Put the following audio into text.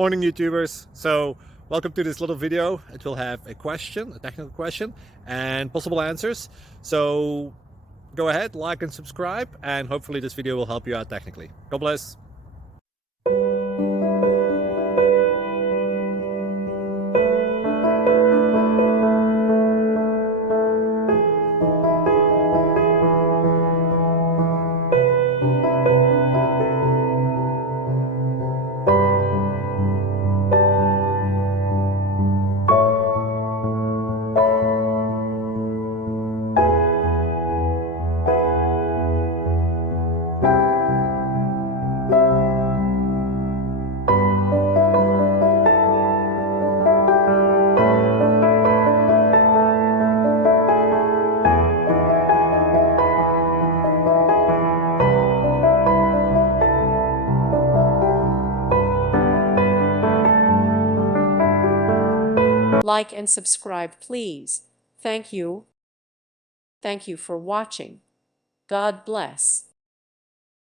Morning YouTubers. So welcome to this little video. It will have a question, a technical question, and possible answers. So go ahead, like and subscribe, and hopefully this video will help you out technically. God bless. Like and subscribe, please. Thank you. Thank you for watching. God bless.